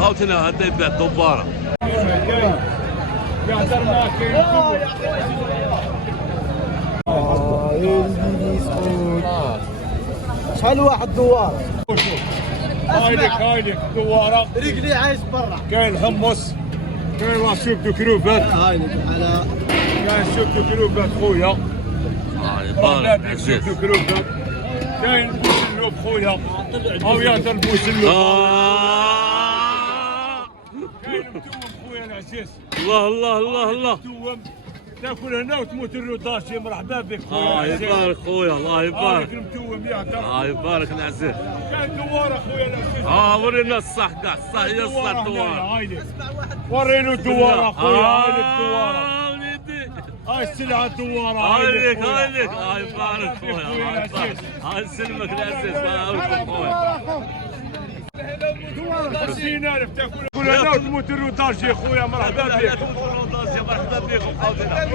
خوتنا هذا يبيع الدباره. يهدر معاك شحال واحد دوار؟ هايلك دواره رجلي عايش برا. كاين حمص، كاين شوف دو كروفات، هايلك على كاين شوف دو كروفات خويا. يبارك عزيز. شوف دو كروفات، كاين بوسلوب خويا، او يهدر بوسلوب. كاين متوم خويا العزيز. الله الله الله الله. متوم تاكل هنا وتموت الروطاشي. مرحبا بك خويا العزيز. يبارك خويا الله يبارك. المتوم يهدر. يبارك العزيز. كاين دواره خويا العزيز. ورينا الصح كاع الصح هي الصح الدواره. هايلك ورينو الدواره خويا. هايلك الدواره. وليدي هاي السلعه الدواره. هايلك هايلك. يبارك خويا. هاي سلمك العزيز. يبارك خويا. خمسين ألف تاكل هنا وتموت الروطاج يا خويا. مرحبا بك. مرحبا بكم خوتنا.